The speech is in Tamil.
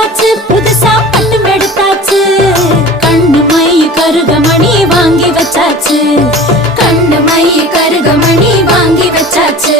வந்தாச்சு, புதுசா பட்டம் எடுத்தாச்சு. கண்ணு மை கருகமணி வாங்கி வச்சாச்சு, கண்ணு மை கருகமணி வாங்கி வச்சாச்சு.